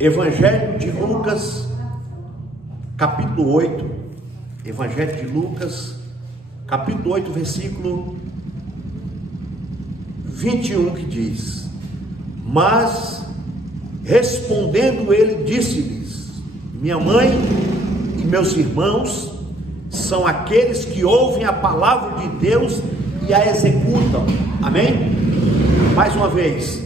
Evangelho de Lucas, capítulo 8. Evangelho de Lucas, capítulo 8, versículo 21, que diz: Mas respondendo ele, disse-lhes: Minha mãe e meus irmãos são aqueles que ouvem a palavra de Deus e a executam. Amém? Mais uma vez: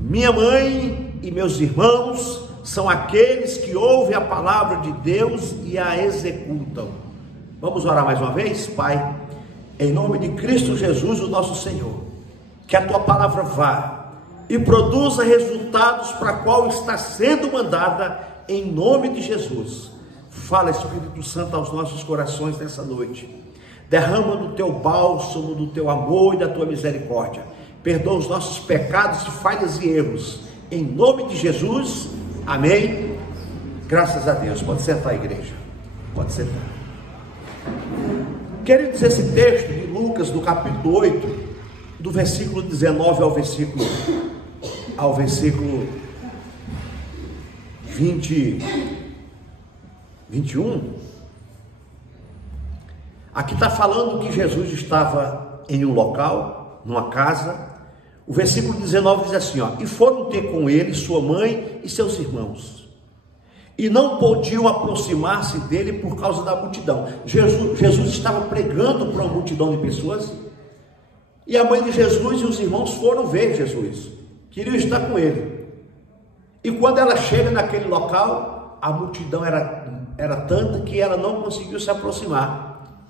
minha mãe e meus irmãos são aqueles que ouvem a palavra de Deus e a executam. Vamos orar mais uma vez? Pai, em nome de Cristo Jesus, o nosso Senhor, que a tua palavra vá e produza resultados para a qual está sendo mandada, em nome de Jesus. Fala, Espírito Santo, aos nossos corações nessa noite. Derrama do teu bálsamo, do teu amor e da tua misericórdia. Perdoa os nossos pecados, falhas e erros. Em nome de Jesus, amém. Graças a Deus. Pode sentar, igreja. Pode sentar. Queridos, esse texto de Lucas, do capítulo 8, do versículo 19 ao versículo 21, aqui está falando que Jesus estava em um local, numa casa. O versículo 19 diz assim, e foram ter com ele sua mãe e seus irmãos, e não podiam aproximar-se dele por causa da multidão. Jesus estava pregando para uma multidão de pessoas, e a mãe de Jesus e os irmãos foram ver Jesus, queriam estar com ele. E quando ela chega naquele local, a multidão era tanta que ela não conseguiu se aproximar.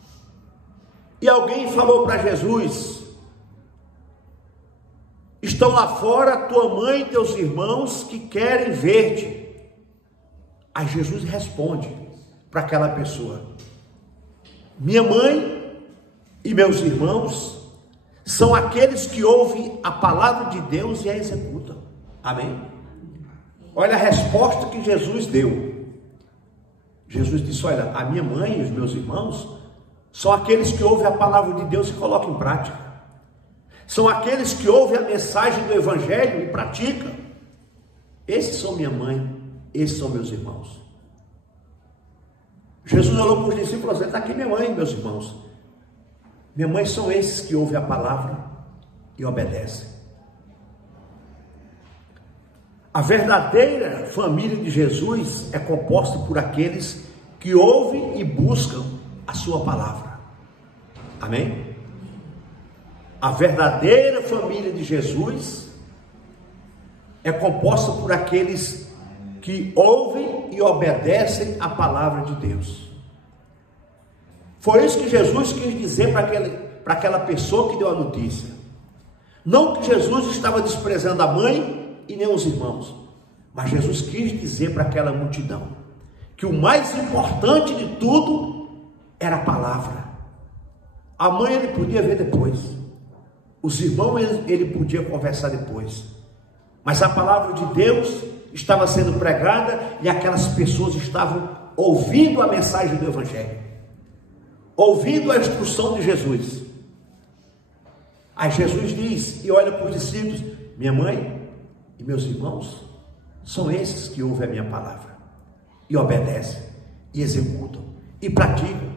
E alguém falou para Jesus: estão lá fora tua mãe e teus irmãos que querem ver-te. Aí Jesus responde para aquela pessoa: minha mãe e meus irmãos são aqueles que ouvem a palavra de Deus e a executam. Amém? Olha a resposta que Jesus deu. Jesus disse: olha, a minha mãe e os meus irmãos são aqueles que ouvem a palavra de Deus e colocam em prática. São aqueles que ouvem a mensagem do Evangelho e praticam. Esses são minha mãe, esses são meus irmãos. Jesus olhou para os discípulos e falou: está aqui minha mãe e meus irmãos. Minha mãe são esses que ouvem a palavra e obedecem. A verdadeira família de Jesus é composta por aqueles que ouvem e buscam a sua palavra. Amém? A verdadeira família de Jesus é composta por aqueles que ouvem e obedecem a palavra de Deus. Foi isso que Jesus quis dizer para aquela pessoa que deu a notícia. Não que Jesus estava desprezando a mãe e nem os irmãos, mas Jesus quis dizer para aquela multidão que o mais importante de tudo era a palavra. A mãe ele podia ver depois, os irmãos ele podia conversar depois, mas a palavra de Deus estava sendo pregada e aquelas pessoas estavam ouvindo a mensagem do Evangelho, ouvindo a instrução de Jesus. Aí Jesus diz e olha para os discípulos: minha mãe e meus irmãos são esses que ouvem a minha palavra e obedecem, e executam, e praticam.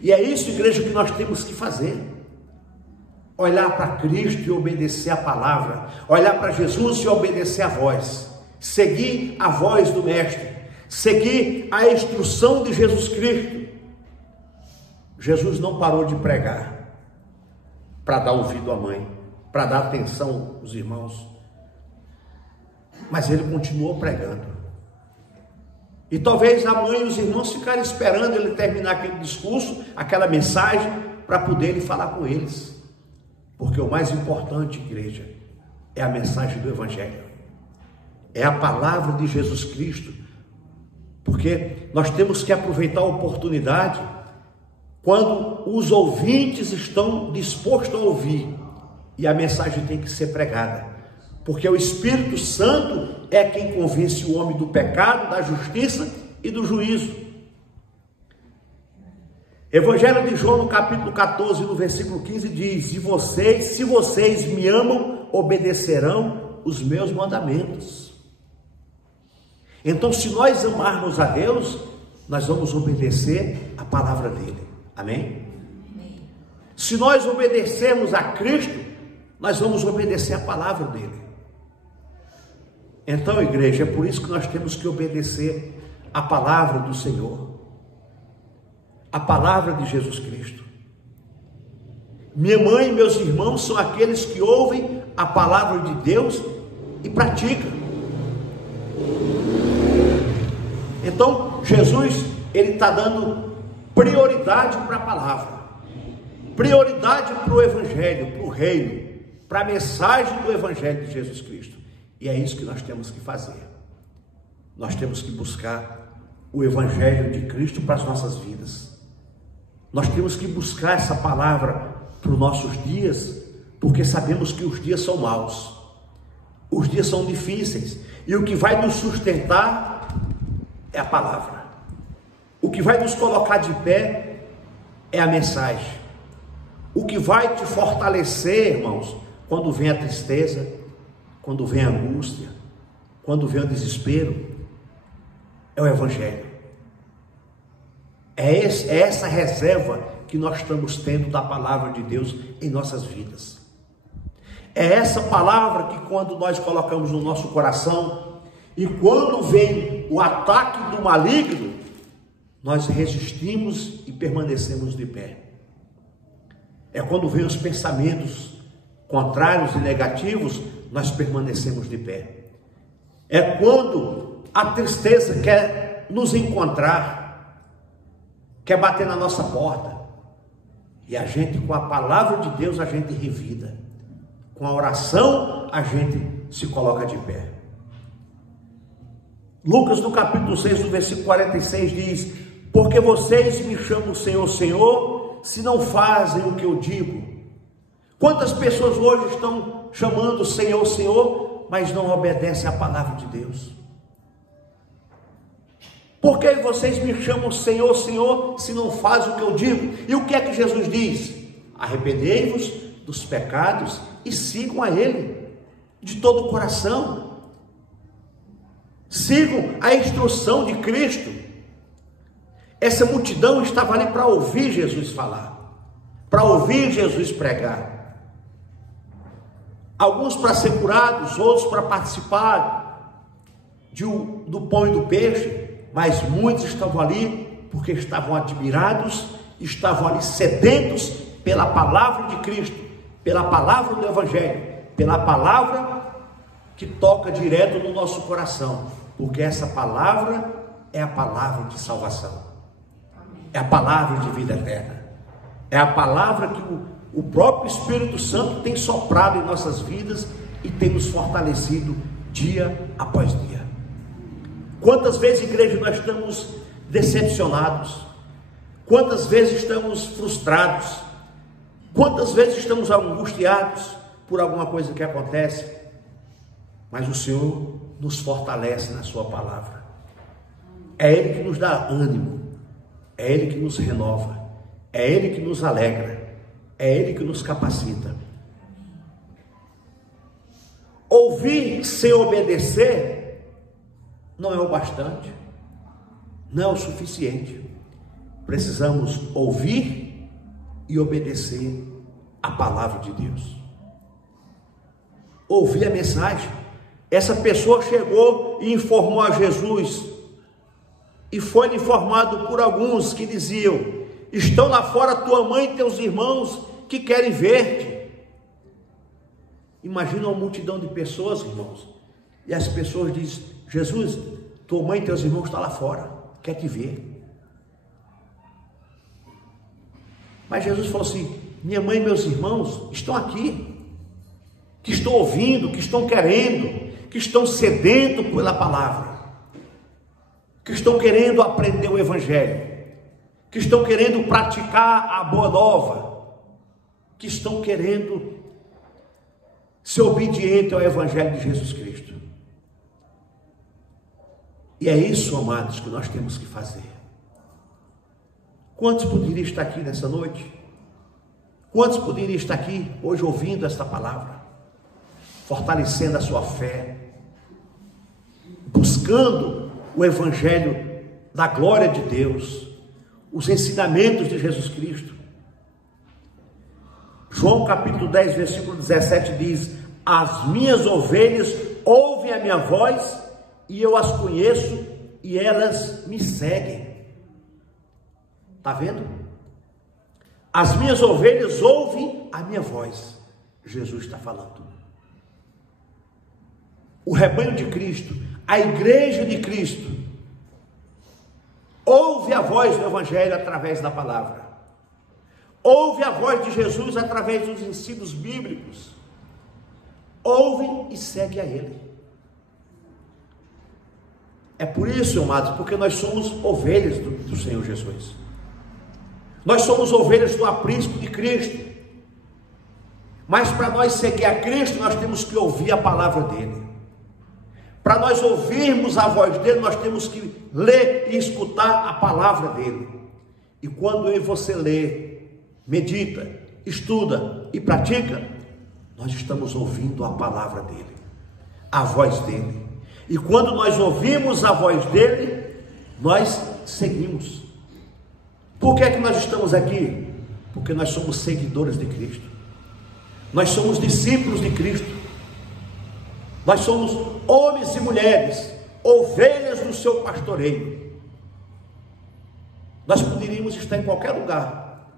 E é isso, igreja, que nós temos que fazer: olhar para Cristo e obedecer a palavra, olhar para Jesus e obedecer a voz, seguir a voz do Mestre, seguir a instrução de Jesus Cristo. Jesus não parou de pregar para dar ouvido à mãe, para dar atenção aos irmãos, mas ele continuou pregando. E talvez a mãe e os irmãos ficaram esperando ele terminar aquele discurso, aquela mensagem, para poderem falar com eles. Porque o mais importante, igreja, é a mensagem do Evangelho, é a palavra de Jesus Cristo. Porque nós temos que aproveitar a oportunidade quando os ouvintes estão dispostos a ouvir, e a mensagem tem que ser pregada. Porque o Espírito Santo é quem convence o homem do pecado, da justiça e do juízo. Evangelho de João, no capítulo 14, no versículo 15, diz: e vocês, se vocês me amam, obedecerão os meus mandamentos. Então, se nós amarmos a Deus, nós vamos obedecer a palavra dele. Amém? Se nós obedecermos a Cristo, nós vamos obedecer a palavra dele. Então, igreja, é por isso que nós temos que obedecer a palavra do Senhor, a palavra de Jesus Cristo. Minha mãe e meus irmãos são aqueles que ouvem a palavra de Deus e praticam. Então, Jesus, ele está dando prioridade para a palavra, prioridade para o Evangelho, para o reino, para a mensagem do Evangelho de Jesus Cristo. E é isso que nós temos que fazer. Nós temos que buscar o Evangelho de Cristo para as nossas vidas. Nós temos que buscar essa palavra para os nossos dias, porque sabemos que os dias são maus, os dias são difíceis, e o que vai nos sustentar é a palavra. O que vai nos colocar de pé é a mensagem. O que vai te fortalecer, irmãos, quando vem a tristeza, quando vem a angústia, quando vem o desespero, é o Evangelho. É essa reserva que nós estamos tendo da palavra de Deus em nossas vidas. É essa palavra que, quando nós colocamos no nosso coração, e quando vem o ataque do maligno, nós resistimos e permanecemos de pé. É quando vem os pensamentos contrários e negativos, nós permanecemos de pé. É quando a tristeza quer nos encontrar, quer bater na nossa porta, e a gente, com a palavra de Deus, a gente revida. Com a oração, a gente se coloca de pé. Lucas, no capítulo 6, no versículo 46, diz: porque vocês me chamam Senhor, Senhor, se não fazem o que eu digo. Quantas pessoas hoje estão chamando Senhor, Senhor, mas não obedecem à palavra de Deus? Por que vocês me chamam Senhor, Senhor, se não fazem o que eu digo? E o que é que Jesus diz? Arrependei-vos dos pecados e sigam a Ele de todo o coração. Sigam a instrução de Cristo. Essa multidão estava ali para ouvir Jesus falar, para ouvir Jesus pregar. Alguns para ser curados, outros para participar do pão e do peixe, mas muitos estavam ali porque estavam admirados, estavam ali sedentos pela palavra de Cristo, pela palavra do Evangelho, pela palavra que toca direto no nosso coração, porque essa palavra é a palavra de salvação, é a palavra de vida eterna, é a palavra que o próprio Espírito Santo tem soprado em nossas vidas e tem nos fortalecido dia após dia. Quantas vezes, igreja, nós estamos decepcionados? Quantas vezes estamos frustrados? Quantas vezes estamos angustiados por alguma coisa que acontece? Mas o Senhor nos fortalece na sua palavra. É Ele que nos dá ânimo, é Ele que nos renova, é Ele que nos alegra, é Ele que nos capacita. Ouvir sem obedecer não é o bastante, não é o suficiente. Precisamos ouvir e obedecer a palavra de Deus. Ouvir a mensagem. Essa pessoa chegou e informou a Jesus, e foi informado por alguns que diziam: estão lá fora tua mãe e teus irmãos que querem ver-te. Imagina uma multidão de pessoas, irmãos, e as pessoas dizem: Jesus, tua mãe e teus irmãos estão lá fora, quer te ver. Mas Jesus falou assim: minha mãe e meus irmãos estão aqui, que estão ouvindo, que estão querendo, que estão sedentos pela palavra, que estão querendo aprender o Evangelho, que estão querendo praticar a boa nova, que estão querendo ser obedientes ao Evangelho de Jesus Cristo. E é isso, amados, que nós temos que fazer. Quantos poderiam estar aqui nessa noite? Quantos poderiam estar aqui hoje ouvindo esta palavra, fortalecendo a sua fé, buscando o evangelho da glória de Deus, os ensinamentos de Jesus Cristo. João capítulo 10, versículo 17 diz: as minhas ovelhas ouvem a minha voz, e eu as conheço, e elas me seguem. Está vendo? As minhas ovelhas ouvem a minha voz. Jesus está falando. O rebanho de Cristo, a igreja de Cristo, ouve a voz do evangelho através da palavra. Ouve a voz de Jesus através dos ensinos bíblicos. Ouve e segue a Ele. É por isso, amados, porque nós somos ovelhas do Senhor Jesus. Nós somos ovelhas do aprisco de Cristo. Mas para nós seguir a Cristo, nós temos que ouvir a palavra dEle. Para nós ouvirmos a voz dEle, nós temos que ler e escutar a palavra dEle. E quando eu e você lê, medita, estuda e pratica, nós estamos ouvindo a palavra dEle, a voz dEle. E quando nós ouvimos a voz dEle, nós seguimos. Por que é que nós estamos aqui? Porque nós somos seguidores de Cristo. Nós somos discípulos de Cristo. Nós somos homens e mulheres, ovelhas do seu pastoreio. Nós poderíamos estar em qualquer lugar,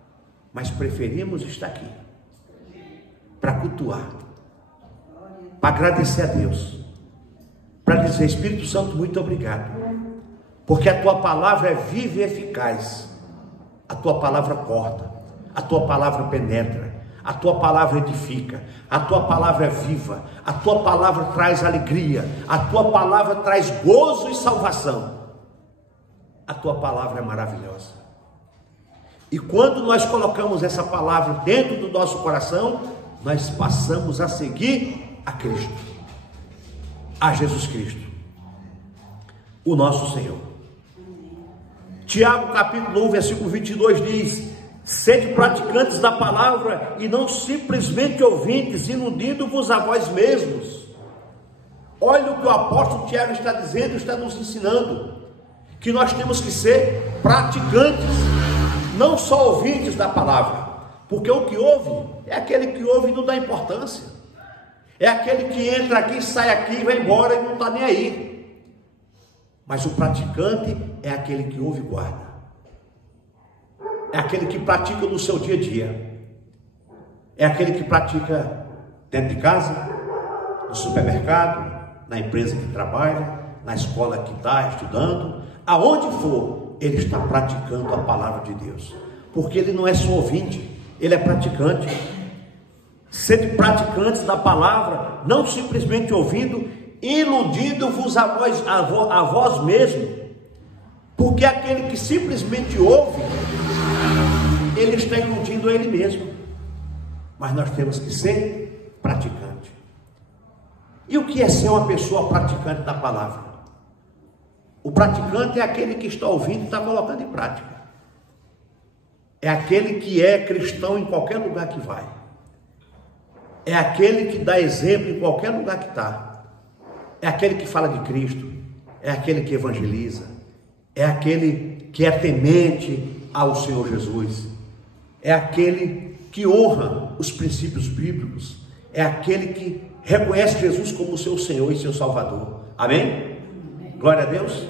mas preferimos estar aqui para cultuar, para agradecer a Deus, para dizer: Espírito Santo, muito obrigado, porque a tua palavra é viva e eficaz. A tua palavra corta, a tua palavra penetra, a tua palavra edifica, a tua palavra é viva, a tua palavra traz alegria, a tua palavra traz gozo e salvação. A tua palavra é maravilhosa. E quando nós colocamos essa palavra dentro do nosso coração, nós passamos a seguir a Cristo, a Jesus Cristo, o nosso Senhor. Tiago capítulo 1, versículo 22 diz: sede praticantes da palavra e não simplesmente ouvintes, iludindo-vos a vós mesmos. Olha o que o apóstolo Tiago está dizendo, está nos ensinando, que nós temos que ser praticantes, não só ouvintes da palavra, porque o que ouve é aquele que ouve e não dá importância, é aquele que entra aqui, sai aqui, vai embora e não está nem aí. Mas o praticante é aquele que ouve e guarda, é aquele que pratica no seu dia a dia, é aquele que pratica dentro de casa, no supermercado, na empresa que trabalha, na escola que está estudando, aonde for, ele está praticando a palavra de Deus, porque ele não é só ouvinte, ele é praticante. Sede praticantes da palavra, não simplesmente ouvindo, iludindo-vos a vós mesmo, porque aquele que simplesmente ouve, ele está iludindo a ele mesmo. Mas nós temos que ser praticante. E o que é ser uma pessoa praticante da palavra? O praticante é aquele que está ouvindo e está colocando em prática. É aquele que é cristão em qualquer lugar que vai. É aquele que dá exemplo em qualquer lugar que está. É aquele que fala de Cristo, é aquele que evangeliza, é aquele que é temente ao Senhor Jesus, é aquele que honra os princípios bíblicos, é aquele que reconhece Jesus como seu Senhor e seu Salvador. Amém? Glória a Deus.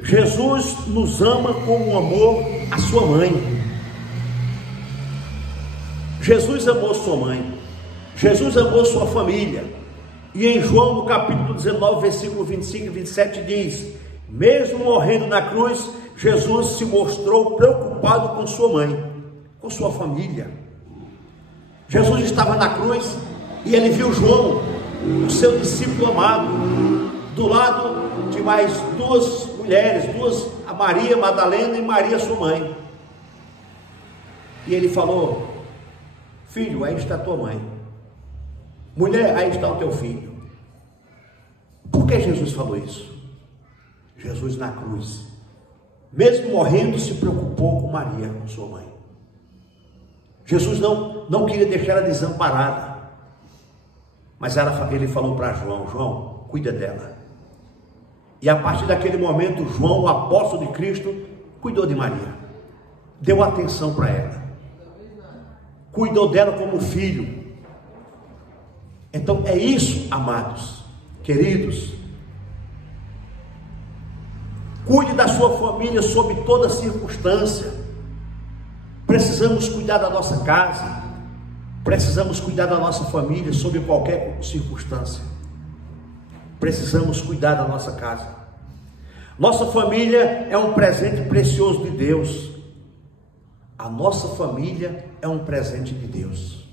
Jesus nos ama como amou a sua mãe. Jesus amou sua mãe, Jesus amou sua família. E em João, no capítulo 19, versículo 25 e 27 diz: mesmo morrendo na cruz, Jesus se mostrou preocupado com sua mãe, com sua família. Jesus estava na cruz e ele viu João, o seu discípulo amado, do lado de mais duas mulheres, a Maria Madalena e Maria sua mãe. E ele falou: filho, aí está tua mãe. Mulher, aí está o teu filho. Por que Jesus falou isso? Jesus na cruz, mesmo morrendo, se preocupou com Maria, com sua mãe. Jesus não queria deixar ela desamparada, mas ele falou para João: João, cuida dela. E a partir daquele momento, João, o apóstolo de Cristo, cuidou de Maria, deu atenção para ela, cuidou dela como filho. Então é isso, amados, queridos. Cuide da sua família sob toda circunstância. Precisamos cuidar da nossa casa, precisamos cuidar da nossa família sob qualquer circunstância. Precisamos cuidar da nossa casa. Nossa família é um presente precioso de Deus. A nossa família é um presente de Deus.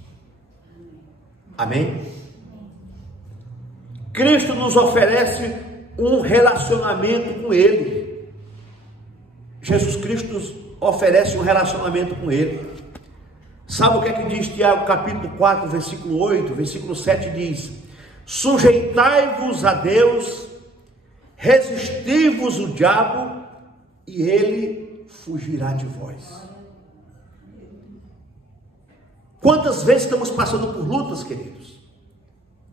Amém? Cristo nos oferece um relacionamento com Ele. Jesus Cristo nos oferece um relacionamento com Ele. Sabe o que é que diz Tiago capítulo 4, versículo 8, versículo 7 diz: sujeitai-vos a Deus, resisti-vos o diabo, e ele fugirá de vós. Quantas vezes estamos passando por lutas, queridos?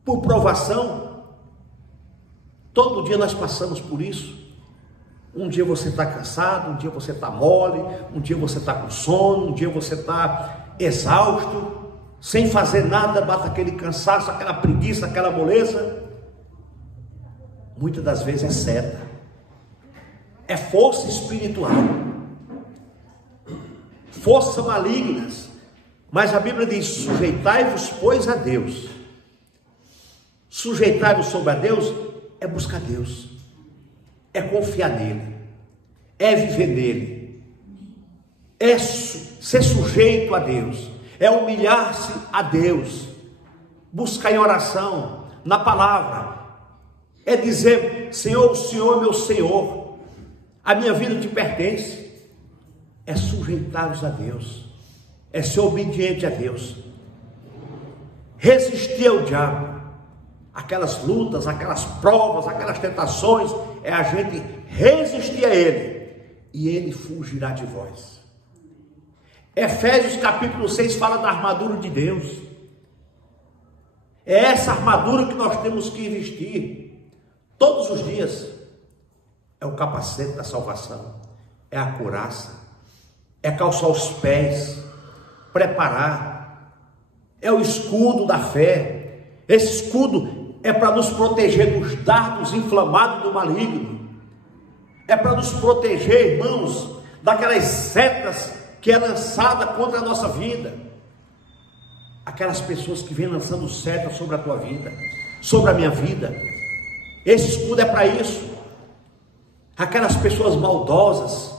Por provação? Todo dia nós passamos por isso. Um dia você está cansado, um dia você está mole, um dia você está com sono, um dia você está exausto, sem fazer nada, bate aquele cansaço, aquela preguiça, aquela moleza. Muitas das vezes é seta, é força espiritual, forças malignas. Mas a Bíblia diz: sujeitai-vos, pois, a Deus. Sujeitai-vos sobre a Deus é buscar Deus, é confiar nele, é viver nele, é ser sujeito a Deus, é humilhar-se a Deus, buscar em oração, na palavra, é dizer: Senhor, o Senhor é meu Senhor, a minha vida te pertence. É sujeitar-nos a Deus, é ser obediente a Deus, resistir ao diabo. Aquelas lutas, aquelas provas, aquelas tentações, é a gente resistir a ele, e ele fugirá de vós. Efésios capítulo 6 fala da armadura de Deus. É essa armadura que nós temos que vestir todos os dias. É o capacete da salvação, é a couraça, é calçar os pés, preparar, é o escudo da fé. Esse escudo é para nos proteger dos dardos inflamados do maligno, é para nos proteger, irmãos, daquelas setas que é lançada contra a nossa vida, aquelas pessoas que vêm lançando setas sobre a tua vida, sobre a minha vida. Esse escudo é para isso. Aquelas pessoas maldosas,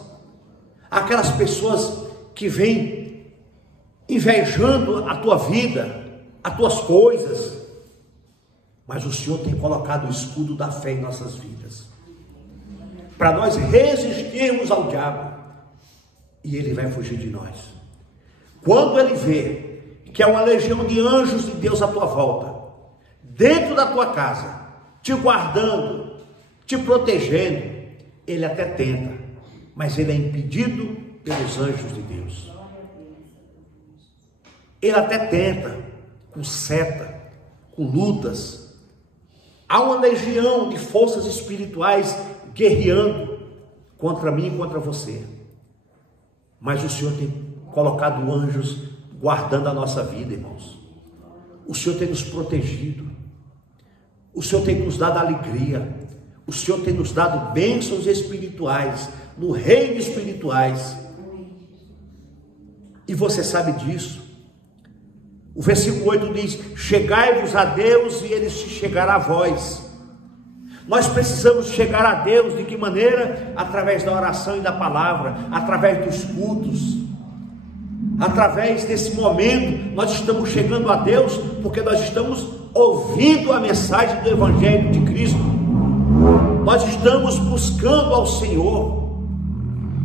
aquelas pessoas que vêm invejando a tua vida, as tuas coisas. Mas o Senhor tem colocado o escudo da fé em nossas vidas, para nós resistirmos ao diabo, e ele vai fugir de nós. Quando ele vê que é uma legião de anjos de Deus à tua volta, dentro da tua casa, te guardando, te protegendo, ele até tenta, mas ele é impedido pelos anjos de Deus. Ele até tenta, com seta, com lutas. Há uma legião de forças espirituais guerreando contra mim e contra você. Mas o Senhor tem colocado anjos guardando a nossa vida, irmãos. O Senhor tem nos protegido. O Senhor tem nos dado alegria. O Senhor tem nos dado bênçãos espirituais, no reino espirituais. E você sabe disso. O versículo 8 diz: chegai-vos a Deus e ele se chegará a vós. Nós precisamos chegar a Deus de que maneira? Através da oração e da palavra, através dos cultos. Através desse momento, nós estamos chegando a Deus, porque nós estamos ouvindo a mensagem do Evangelho de Cristo. Nós estamos buscando ao Senhor.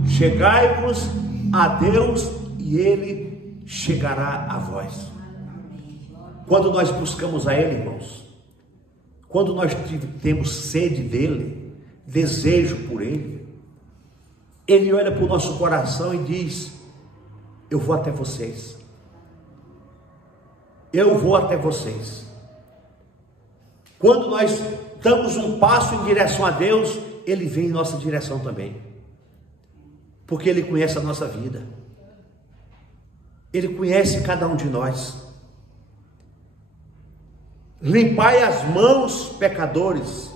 Chegai-vos a Deus e ele chegará a vós. Quando nós buscamos a Ele, irmãos, quando nós temos sede dEle, desejo por Ele, Ele olha para o nosso coração e diz: eu vou até vocês, eu vou até vocês. Quando nós damos um passo em direção a Deus, Ele vem em nossa direção também, porque Ele conhece a nossa vida, Ele conhece cada um de nós. Limpai as mãos, pecadores,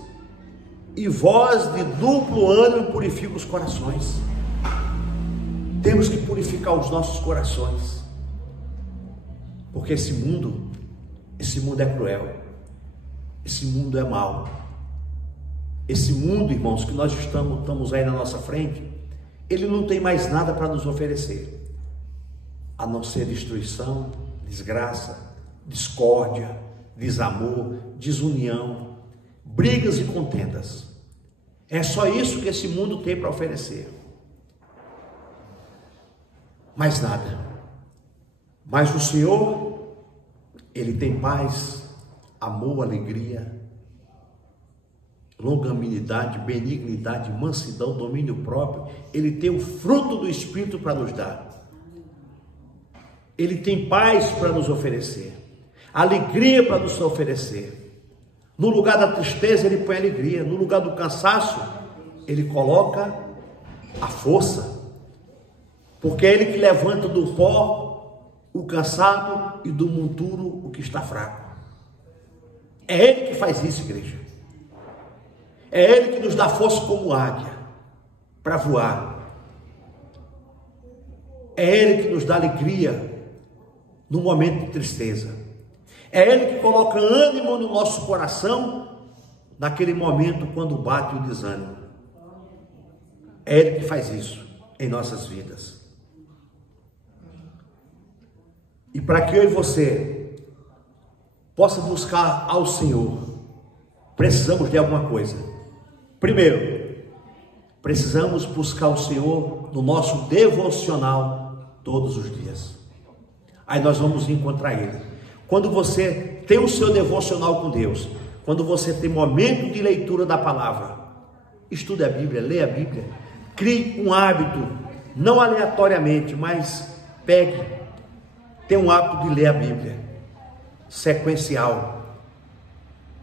e voz de duplo ânimo purifica os corações. Temos que purificar os nossos corações, porque esse mundo é cruel, esse mundo é mau. Esse mundo, irmãos, que nós estamos aí na nossa frente, ele não tem mais nada para nos oferecer, a não ser destruição, desgraça, discórdia, desamor, desunião, brigas e contendas. É só isso que esse mundo tem para oferecer. Mais nada. Mas o Senhor, Ele tem paz, amor, alegria, longanimidade, benignidade, mansidão, domínio próprio. Ele tem o fruto do Espírito para nos dar. Ele tem paz para nos oferecer, alegria para nos oferecer. No lugar da tristeza Ele põe alegria, no lugar do cansaço Ele coloca a força, porque é Ele que levanta do pó o cansado e do monturo o que está fraco. É Ele que faz isso, igreja. É Ele que nos dá força como águia para voar. É Ele que nos dá alegria no momento de tristeza. É Ele que coloca ânimo no nosso coração naquele momento quando bate o desânimo. É Ele que faz isso em nossas vidas. E para que eu e você possa buscar ao Senhor, precisamos de alguma coisa. Primeiro, precisamos buscar o Senhor no nosso devocional todos os dias. Aí nós vamos encontrar Ele. Quando você tem o seu devocional com Deus, quando você tem momento de leitura da palavra, estude a Bíblia, leia a Bíblia, crie um hábito, não aleatoriamente, mas tenha um hábito de ler a Bíblia, sequencial,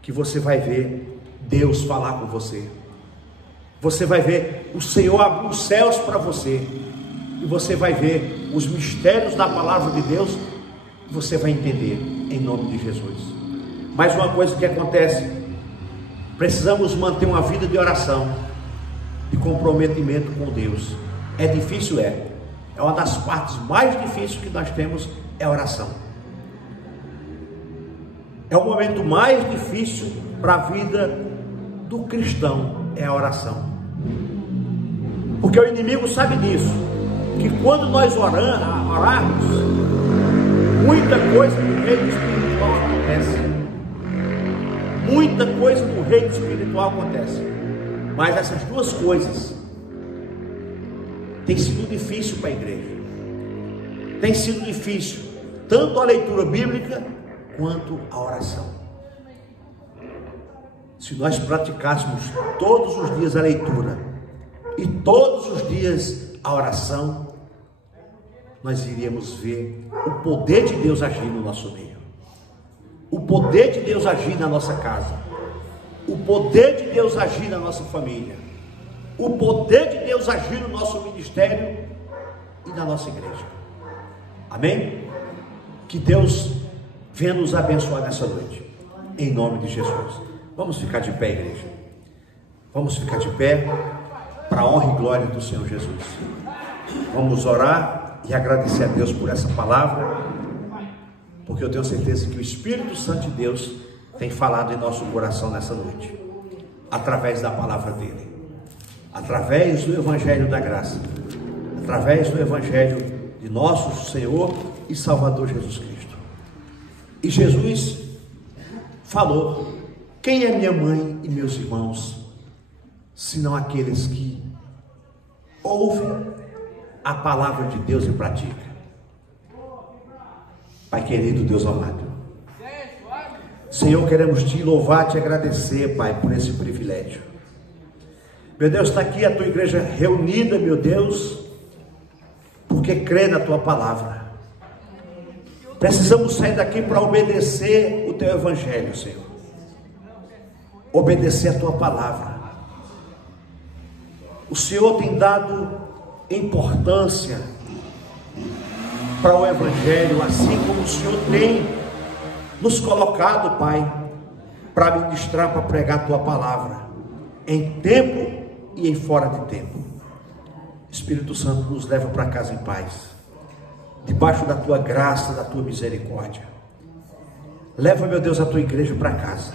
que você vai ver Deus falar com você. Você vai ver o Senhor abrir os céus para você, e você vai ver os mistérios da palavra de Deus, e você vai entender em nome de Jesus. Mais uma coisa que acontece, precisamos manter uma vida de oração, de comprometimento com Deus. É difícil? É uma das partes mais difíceis que nós temos, é a oração. É o momento mais difícil para a vida do cristão, é a oração. Porque o inimigo sabe disso, que quando nós orarmos, muita coisa no reino espiritual acontece. Muita coisa no reino espiritual acontece. Mas essas duas coisas tem sido difícil para a igreja. Tem sido difícil tanto a leitura bíblica quanto a oração. Se nós praticássemos todos os dias a leitura e todos os dias a oração, nós iríamos ver o poder de Deus agir no nosso meio, o poder de Deus agir na nossa casa, o poder de Deus agir na nossa família, o poder de Deus agir no nosso ministério e na nossa igreja. Amém? Que Deus venha nos abençoar nessa noite, em nome de Jesus. Vamos ficar de pé, igreja. Vamos ficar de pé para a honra e glória do Senhor Jesus. Vamos orar e agradecer a Deus por essa palavra, porque eu tenho certeza que o Espírito Santo de Deus tem falado em nosso coração nessa noite, através da palavra dele, através do Evangelho da Graça, através do Evangelho de nosso Senhor e Salvador Jesus Cristo. E Jesus falou: quem é minha mãe e meus irmãos, senão aqueles que ouvem a palavra de Deus e praticam? Pai querido, Deus amado, Senhor, queremos te louvar, te agradecer, Pai, por esse privilégio. Meu Deus, está aqui a tua igreja reunida, meu Deus, porque crê na tua palavra. Precisamos sair daqui para obedecer o teu evangelho, Senhor, obedecer a tua palavra. O Senhor tem dado importância para o Evangelho, assim como o Senhor tem nos colocado, Pai, para ministrar, para pregar a Tua palavra, em tempo e em fora de tempo. Espírito Santo, nos leva para casa em paz, debaixo da Tua graça, da Tua misericórdia. Leva, meu Deus, a Tua igreja para casa.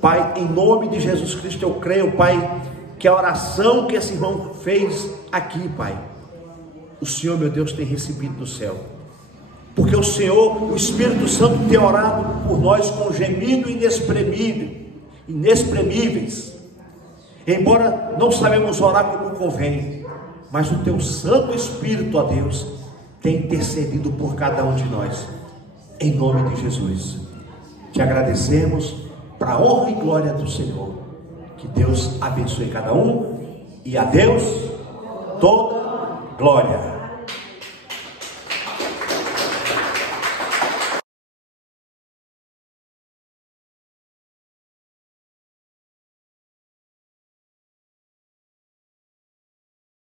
Pai, em nome de Jesus Cristo, eu creio, Pai, que a oração que esse irmão fez aqui, Pai, o Senhor, meu Deus, tem recebido do céu, porque o Senhor, o Espírito Santo, tem orado por nós com gemido inexprimíveis, embora não sabemos orar como convém, mas o Teu Santo Espírito, ó Deus, tem intercedido por cada um de nós, em nome de Jesus. Te agradecemos, para a honra e glória do Senhor. Que Deus abençoe cada um, e a Deus toda glória.